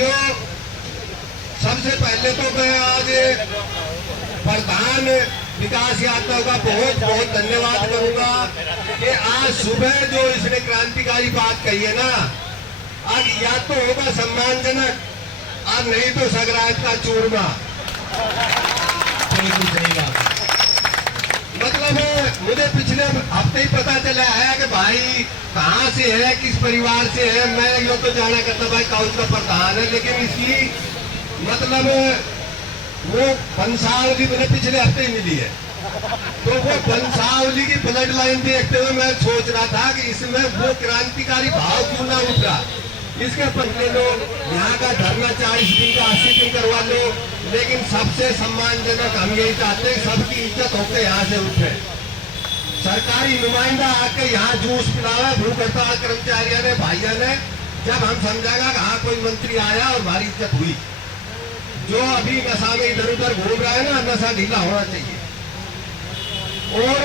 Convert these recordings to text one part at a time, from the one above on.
भाइयों, सबसे पहले तो मैं आज प्रधान विकास यादव का बहुत बहुत धन्यवाद करूंगा कि आज सुबह जो इसने क्रांतिकारी बात कही है ना, आज या तो होगा सम्मानजनक और नहीं तो सगरात का चूरमा। मतलब मुझे पिछले हफ्ते ही पता चला है कि भाई कहाँ से है, किस परिवार से है। मैं यो तो जाना करता भाई काउंसिल का प्रधान है, लेकिन इसकी मतलब वो वंशावली मुझे पिछले हफ्ते ही मिली है। तो वो वंशावली की ब्लड लाइन देखते हुए मैं सोच रहा था कि इसमें वो क्रांतिकारी भाव क्यों ना उठा। इसके पहले लोग यहाँ का धरना 40 दिन का 80 दिन करवा लो, लेकिन सबसे सम्मानजनक हम यही चाहते हैं सबकी इज्जत होकर यहाँ से उठे। सरकारी नुमाइंदा आके यहाँ जूस पिलावे भूख हड़ताल कर्मचारियों ने भाइयों ने, जब हम समझाएगा कि हाँ कोई मंत्री आया और हमारी इज्जत हुई। जो अभी नशा में इधर उधर घूम रहा है ना, नशा ढीला होना चाहिए। और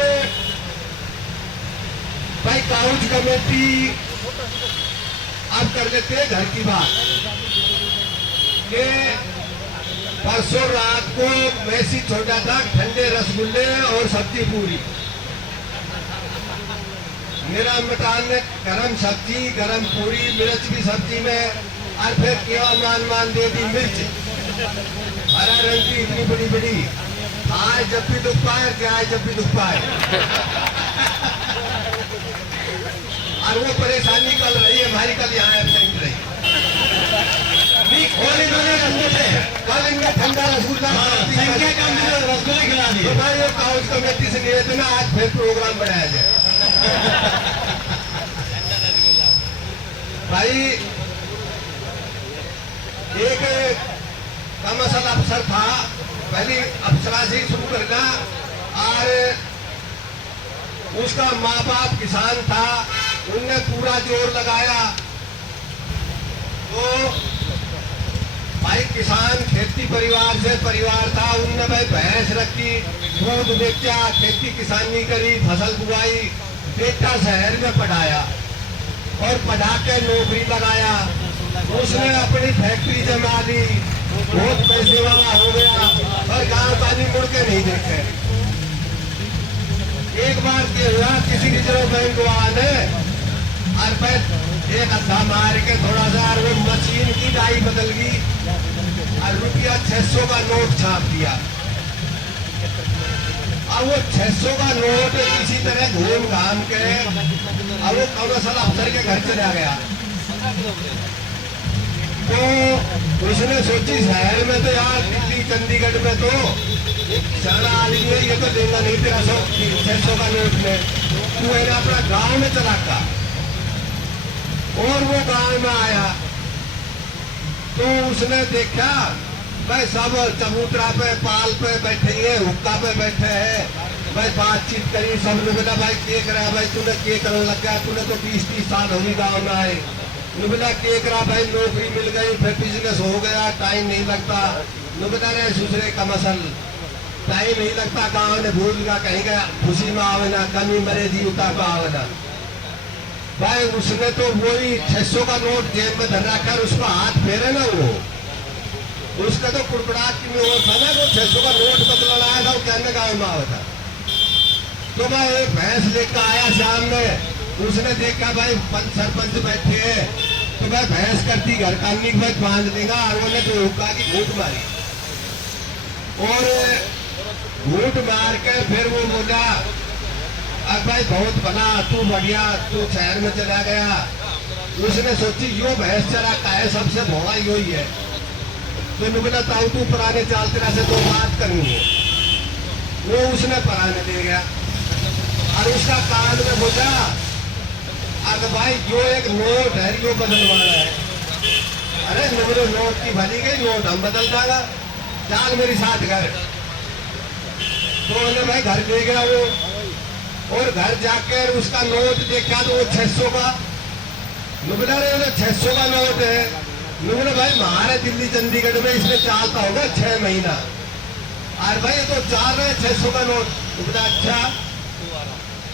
भाई काउंसिल कमेटी अब कर लेते हैं घर की बात कि परसों रात को मैसेज छोड़ा था ठंडे रसगुल्ले और सब्जी पूरी। मेरा मकान में गरम सब्जी, गरम पूरी, मिर्च भी सब्जी में, और फिर केवल मान दे दी मिर्च हरा रंग की इतनी बड़ी बड़ी। आए जब भी दुख पाए, क्या आए जब भी दुख पाए। और वो परेशानी कल रही है हमारी, कल यहाँ एबसेंट रही। कल इनका ठंडा रसगुल्ला रसगुल्ले खिला दिए। भाई ये काउंसिल कमेटी से निवेदन है, आज फिर प्रोग्राम बनाया जाए। भाई एक कमर्शियल अफसर था, पहली अफसरा से शुरू करना, और उसका माँ बाप किसान था, उनने पूरा जोर लगाया। तो भाई किसान खेती परिवार से परिवार था, उनने भाई भैंस रखी, दूध बेचा, खेती किसानी करी, फसल बुआई, बेटा शहर में पढ़ाया और पढ़ा के नौकरी लगाया। उसने अपनी फैक्ट्री जमा ली, बहुत पैसे वाला हो गया, और गांव पानी मुड़ के नहीं देखे। एक बार क्या हुआ, किसी रिजर्व बैंक वाले और एक अद्धा मार के थोड़ा सा, वो मशीन की डाई बदल गई और रुपया 600 का नोट छाप दिया। अब वो 600 का नोट किसी तरह घूम घाम के अब वो काउंसिल अफसर के घर चला गया। तो उसने सोची शहर में तो यार, दिल्ली चंडीगढ़ में तो सारा आदमी है, ये तो देगा नहीं तेरा 600 का नोट में, तू है ना अपना गांव में चला का। और वो गांव में आया तो उसने देखा भाई सब चबूतरा पे, पाल पे बैठे हैं, हुक्का पे बैठे हैं। भाई बातचीत करी, सब ने बोला भाई क्या करा, भाई तूने क्या करने लग गया, तूने तो 20-30 साल हो गई गाँव में आए। नुबला क्या करा भाई, नौकरी मिल गई, फिर बिजनेस हो गया, टाइम नहीं लगता। नुबला रे दूसरे का मसल टाइम नहीं लगता, गाँव ने भूल गया, कहीं गया खुशी में आवे ना, कमी मरे जीवता को आवे ना। भाई उसने तो वही 600 का नोट जेब में धर रखा, उसको हाथ फेरे ना, वो उसका तो कुड़कुड़ाहट की ओर था ना, वो 600 का नोट बदलना आया था, वो कहने गाँव में आवा था। तो भाई एक भैंस लेकर आया शाम में, उसने देखा भाई सरपंच बैठे हैं, तो भाई भैंस करती घर काननी भाई बांध देगा, और उन्होंने तो हुक्का की घूट मारी और घूट मार के फिर वो बोला अब भाई बहुत बना, तू बढ़िया, तू शहर में चला गया। उसने सोची यो भैंस चरा का है, सबसे भोला यो ही है। तो नुबला ताऊ तू पुराने चाल तेरा से तो बात करनी है। वो उसने पराने दे गया और उसका कान में बोला अब भाई जो एक नोट है यो बदलवाना है। अरे नुबले नोट की भली गई, नोट हम बदल जाएगा, चाल मेरी साथ घर। तो उन्हें भाई घर ले गया वो, और घर जाकर उसका नोट देखा तो वो 600 का। नुबला रे 600 का नोट है। नुबला भाई हमारे दिल्ली चंडीगढ़ में इसने चालता होगा 6 महीना, और भाई तो चाल रहे 600 का नोट। नुबला अच्छा।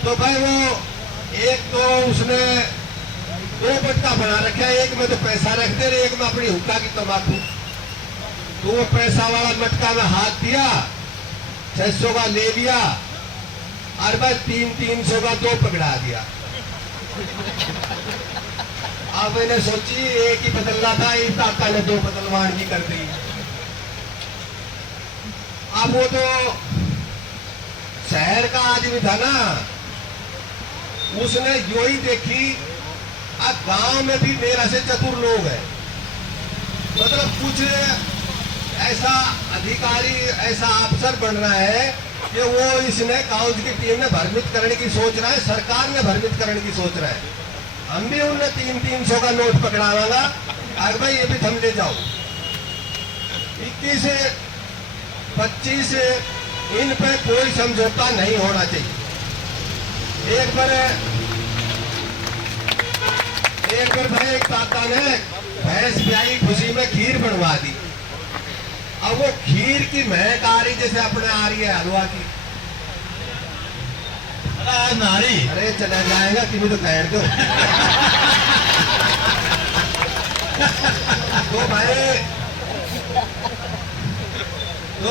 तो भाई वो एक तो उसने दो पटका बना रखा है, एक में तो पैसा रख दे रहे, एक में अपनी हुक्का की तंबाकू। तो वो पैसा वाला मटका में हाथ दिया, 600 का ले लिया, और भाई 300 का दो पकड़ा दिया। अब मैंने सोची एक ही बदलना था, एक काका ने दो बदलवान की कर दी। अब वो तो शहर का आदमी था ना, उसने यो ही देखी, अब गांव में भी मेरा से चतुर लोग हैं, मतलब कुछ ऐसा अधिकारी, ऐसा अफसर बन रहा है कि वो इसने काउंस की टीम ने भ्रमित करने की सोच रहा है, सरकार ने भ्रमित करने की सोच रहा है। हम भी उनने 300 का नोट पकड़ावागा, अरे भाई ये भी थम ले जाओ। 21 25 इन पे कोई समझौता नहीं होना चाहिए। एक बार भाई एक काका ने भैंस ब्याई खुशी में खीर बनवा दी। अब वो खीर की महक आ रही जैसे अपने आ रही है हलवा की। नारी अरे चला जाएगा कि तो कह दो। तो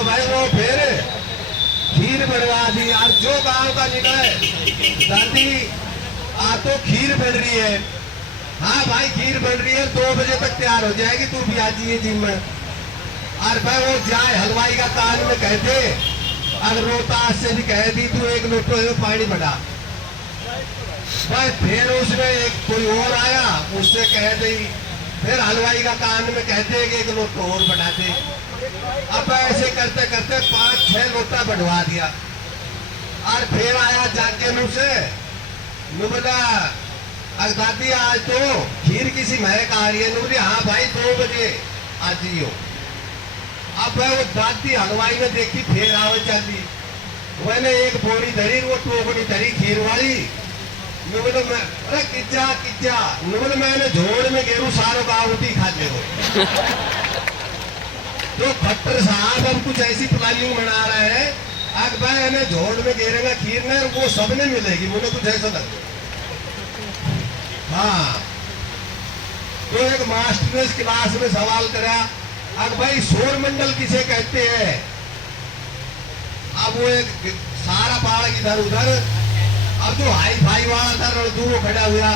भाई वो फिर खीर बनवा दी। और जो गांव का निकले, दादी आ तो खीर बन रही है। हाँ भाई खीर बन रही है, 2 बजे तक तैयार हो जाएगी, तू भी आ जाइए जिम में। और भाई वो जाए हलवाई का कान में कहते, अगर रोहतास से भी कह दी तू 1 लोटो में पानी बढ़ा। भाई फिर उसमें एक कोई और आया, उससे कह दी, फिर हलवाई का कान में कहते कि 1 लोटो और बढ़ा दे। अब ऐसे करते करते 5-6 लोटा बढ़वा दिया। और फिर आया जाके मुझसे, बोला अगर दादी आज तो खीर किसी महक आ रही है। बोली हाँ भाई 2 बजे आ जियो। अब वो दादी हलवाई ने देखी, फिर आवे चली। मैंने एक बोरी धरी, वो टोकरी धरी खीर वाली। बोले मैं अरे किज्जा बोले मैंने झोड़ में गेरू सारों का रोटी खा ले। तो खट्टर साहब अब कुछ ऐसी प्लानिंग बना रहे हैं, अब भाई हमें झोड़ में गेरेगा खीर ने, वो सबने मिलेगी। मुझे कुछ ऐसा लगे। हाँ तो एक मास्टर ने इस क्लास में सवाल करा, अब भाई सौर मंडल किसे कहते हैं। अब वो एक सारा बालक इधर उधर, अब जो हाई फाई वाला था रणदू वो खड़ा हुआ।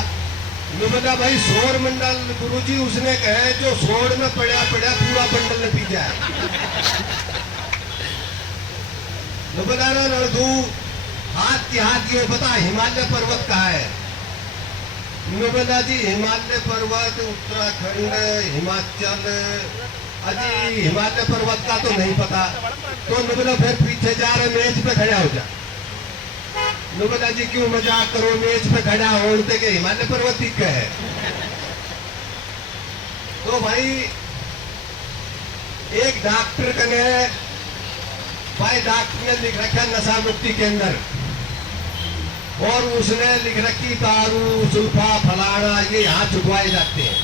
मैं बोला भाई सौर मंडल गुरुजी उसने कहे जो सौर में पड़ा पूरा बंडल ने पी जाए। मैं बोला रणदू हाथ की बता हिमालय पर्वत कहाँ है। बोला जी हिमालय पर्वत उत्तराखंड हिमाचल, अजी हिमालय पर्वत का तो नहीं पता। तो बोला फिर पीछे जा रहे मेज पे खड़ा हो जा। बोला जी क्यों मजाक करो, मेज पे खड़ा होते के हिमालय पर्वत दिख है। तो भाई एक डॉक्टर कने, भाई डॉक्टर ने लिख रखा नशा मुक्ति केंद्र, और उसने लिख रखी दारू सुल्फा फलाना ये यहाँ छुटवाए जाते हैं।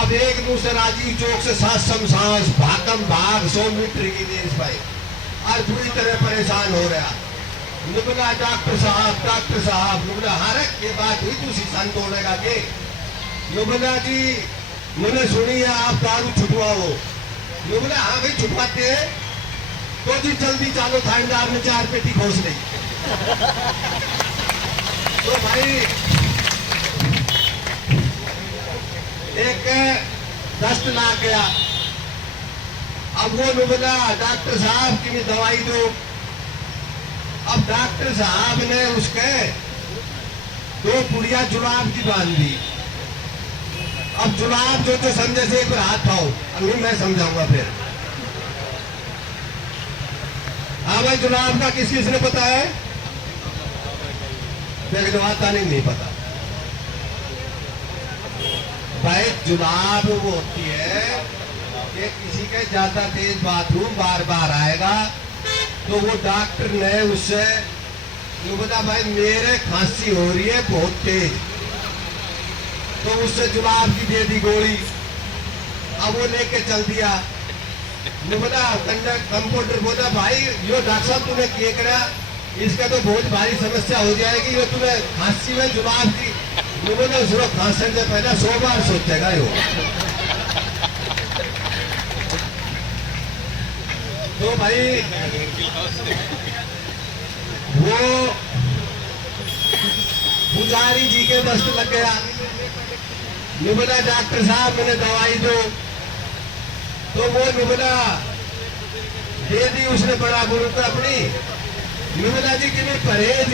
अब एक दूसरे राजीव चौक से 7 शमशान भागम भाग 100 मीटर की रेस भाई, और पूरी तरह परेशान हो रहा। बोला डॉक्टर साहब बोला हर ये बात हुई तुझी संत होनेगा के। बोला जी मैंने सुनी है आप दारू छुटवाओ। बोला हाँ भाई छुटवाते हैं। तो जी जल्दी चालो, थानेदार ने 4 पेटी घोष ली। तो भाई एक दस्त लाग गया। अब वो बोला डॉक्टर साहब की दवाई दो। अब डॉक्टर साहब ने उसके 2 पुड़िया जुलाब की बांध दी। अब जुलाब जो समझे से एक हाथ पाओ, अभी मैं समझाऊंगा फिर। हाँ भाई जुलाब का किस ने पता है? आता नहीं पता। भाई जुलाब वो होती है कि किसी के ज्यादा तेज बाथरूम बार बार आएगा, तो वो डॉक्टर ने उससे बोला भाई मेरे खांसी हो रही है बहुत तेज, तो उससे जुलाब की दे दी गोली। अब वो लेके चल दिया। बोला कंपाउंडर बोला भाई यो डॉक्टर साहब तूने किए करा, इसका तो बहुत भारी समस्या हो जाएगी, ये तूने खांसी में जुलाब की बोला उसको फांसने से पहले 100 बार सोचेगा यो। तो भाई वो पुजारी जी के दस्त लग गया। बोला डॉक्टर साहब मैंने दवाई दो, तो वो बोला दे दी उसने बड़ा गुरु को अपनी। बोला जी कि मैं परहेज,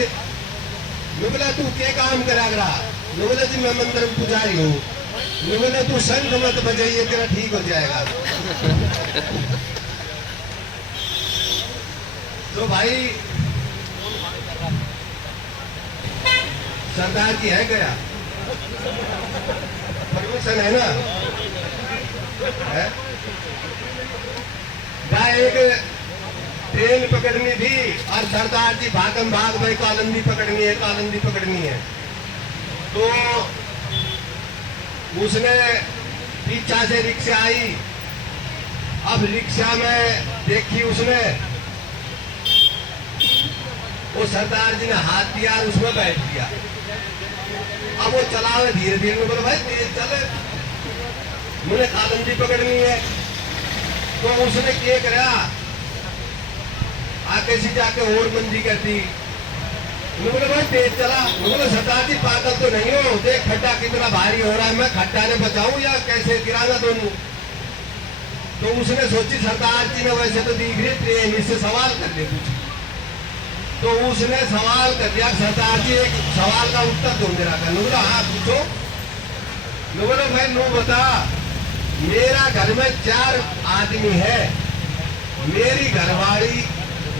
बोला तू क्या काम करा रहा? बोला जी मैं मंदिर में पुजारी हूँ। बोला तू शंख मत बजाइए तेरा ठीक हो जाएगा। तो भाई सरदार जी है गया, परमिशन है ना? है? एक ट्रेन पकड़नी थी और सरदार जी भागम भाग भाई कालंदी पकड़नी है, कालंदी पकड़नी है। तो उसने पीछा से रिक्शा आई। अब रिक्शा में देखी उसने, वो सरदार जी ने हाथ दिया और उसमें बैठ गया। अब वो चलावे धीरे धीरे में, बोला भाई तेज चले, मुझे कालंदी पकड़नी है। तो उसने क्या करा, आगे से जाके और मंदी कर दी। बोले भाई तेज चला। बोले सरदार जी पागल तो नहीं हो, देख खड्डा कितना भारी हो रहा है, मैं खड्डा ने बचाऊं या कैसे गिराना दोनों। तो उसने सोची सरदार जी ने वैसे तो दिख रही ट्रेन, इससे सवाल कर ले कुछ। तो उसने सवाल कर दिया, सरदार जी एक सवाल का उत्तर दो मेरा कर। बोला हाँ पूछो। बोले भाई नो बता, मेरा घर में 4 आदमी है, मेरी घरवाली,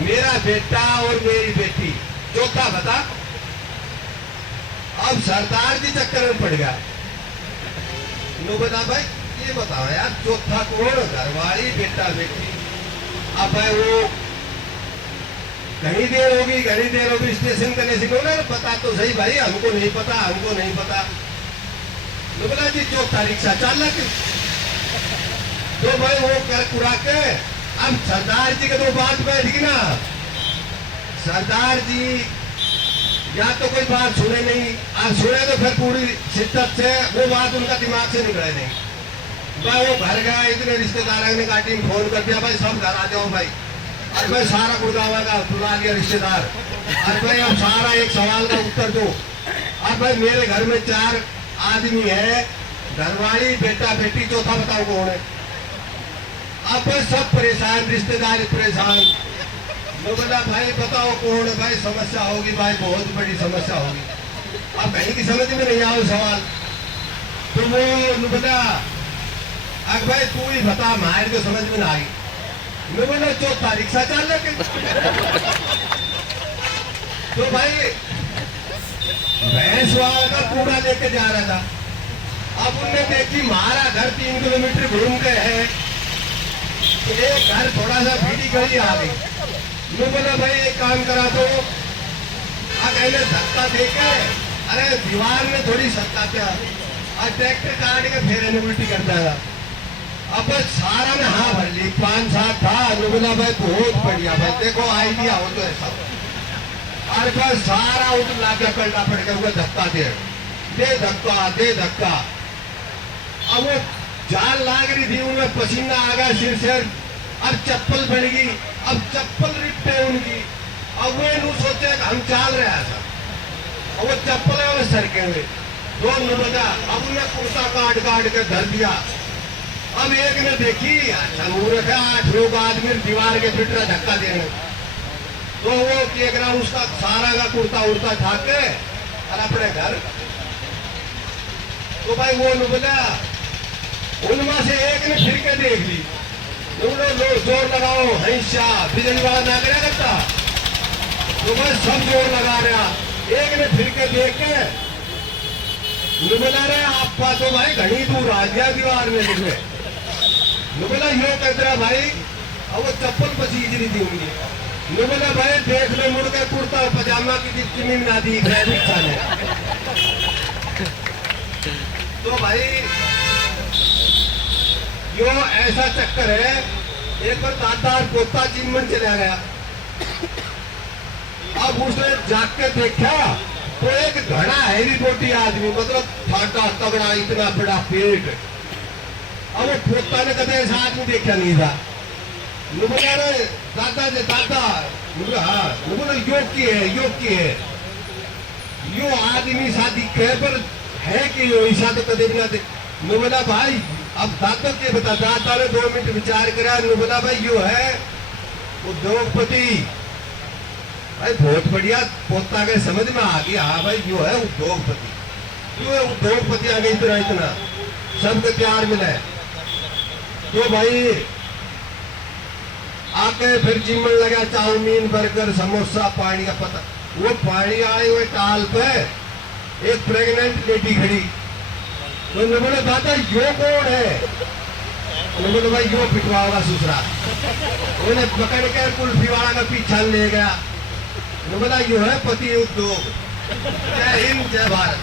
मेरा बेटा और मेरी बेटी, चौथा बता। अब सरदार जी चक्कर में पड़ गया। नो बता भाई ये बताओ यार चौथा कौन? घरवाली बेटा बेटी। अब भाई वो घनी देर होगी स्टेशन करने से बोला पता तो सही भाई, हमको नहीं पता, हमको नहीं पता। नो बोला जी चौथा रिक्शा चालक। तो भाई वो कर कुरा के अब सरदार जी के दो बात बैठ गई ना। सरदार जी या तो कोई बात सुने नहीं, और सुने तो फिर पूरी शिद्दत से वो बात उनका दिमाग से निकले नहीं। भाई वो घर गया, इतने रिश्तेदार ने गाड़ी में फोन कर दिया, भाई सब घर आ जाओ भाई। और भाई सारा गुड़गावा का बुला लिया रिश्तेदार। और भाई अब सारा एक सवाल का उत्तर दो। और भाई मेरे घर में 4 आदमी है, घरवाली बेटा बेटी, चौथा बताओ कौन है? अब सब परेशान, रिश्तेदार परेशान। बोला भाई बताओ कौन है? भाई समस्या होगी भाई, बहुत बड़ी समस्या होगी। अब कहीं की समझ में नहीं आओ सवाल। तो वो बोला अब भाई तू ही बता, हमारे को समझ में ना आई। मैं बोला चौथा रिक्शा चालक। तो भाई भैंस वाला का कूड़ा लेके जा रहा था। अब उनने देखी हमारा घर 3 किलोमीटर घूम के है, एक घर थोड़ा सा भीड़ी गली आ गई। मैं बोला भाई एक काम करा तो अकेले धक्का देके, अरे दीवार में थोड़ी सत्ता क्या, और ट्रैक्टर काट के फिर इन्हें उल्टी करता है। अब सारा ने हाँ भर ली, 5-7 था। मैं बोला भाई बहुत बढ़िया भाई, देखो आइडिया हो तो ऐसा। और बस सारा उठ लाके पलटा पड़ के हुआ धक्का दे धक्का दे धक्का। अब वो जान लाग रही थी, उनमें पसीना आ गया सिर से। अब चप्पल बन गई, अब चप्पल रिपटे उनकी। अब वो इन सोचे हम चाल रहे था, अब वो चप्पल है वो सरके हुए दोनों बजा। अब उन्हें कुर्ता काट के धर दिया। अब एक ने देखी, अच्छा मूर्ख है, 8 लोग आदमी दीवार के फिट रहा धक्का देने। तो वो देख रहा उसका सारा का कुर्ता उड़ता था के और अपने घर। तो भाई वो बोला, उनमें से एक ने फिर के देख ली। लोग जोर लगाओ, हिंसा बिजली वाला ना क्या करता। तो बस सब जोर लगा रहा। एक ने फिर के देख के बोला रहे आपका तो भाई घनी दूर आ गया दीवार में निकले। बोला यो कहते रहा भाई, अब वो चप्पल पसीज रही थी उनकी। बोला भाई देख ले मुड़ के कुर्ता पजामा की चिमनी ना दिख रहा है रिक्शा में। तो भाई यो ऐसा चक्कर है। एक बार दादा और पोता चिमन चला गया। अब उसने जाग के देखा वो एक घड़ा हैवी बोटी आदमी, मतलब ठाटा तगड़ा, इतना बड़ा पेट। अब वो पोता ने कदे ऐसा आदमी देखा नहीं था। बोला रे दादा जी दादा, हाँ बोला योग की है यो आदमी शादी कह पर है कि यो ईशा तो कदे भी ना दे। बोला भाई अब दादा के बता। दादा ने 2 मिनट विचार करा। बोला भाई यो है उद्योगपति। भाई बहुत बढ़िया, पोता के समझ में आ गया। हाँ भाई यो है उद्योगपति, यो है उद्योगपति। आ गई इतना सबके प्यार मिला है। तो भाई आके फिर चिमन लगा चाउमीन बर्गर समोसा पानी का पता। वो पानी आए हुए टाल पे एक प्रेग्नेंट लेडी खड़ी। तो मैं बोला दादा यो कौन है? मैं बोला भाई यो पिटवा होगा ससुरा। उन्हें पकड़ कर कुल्फी वाला का पीछा ले गया। मैं बोला यो है पति उद्योग। जय हिंद जय भारत।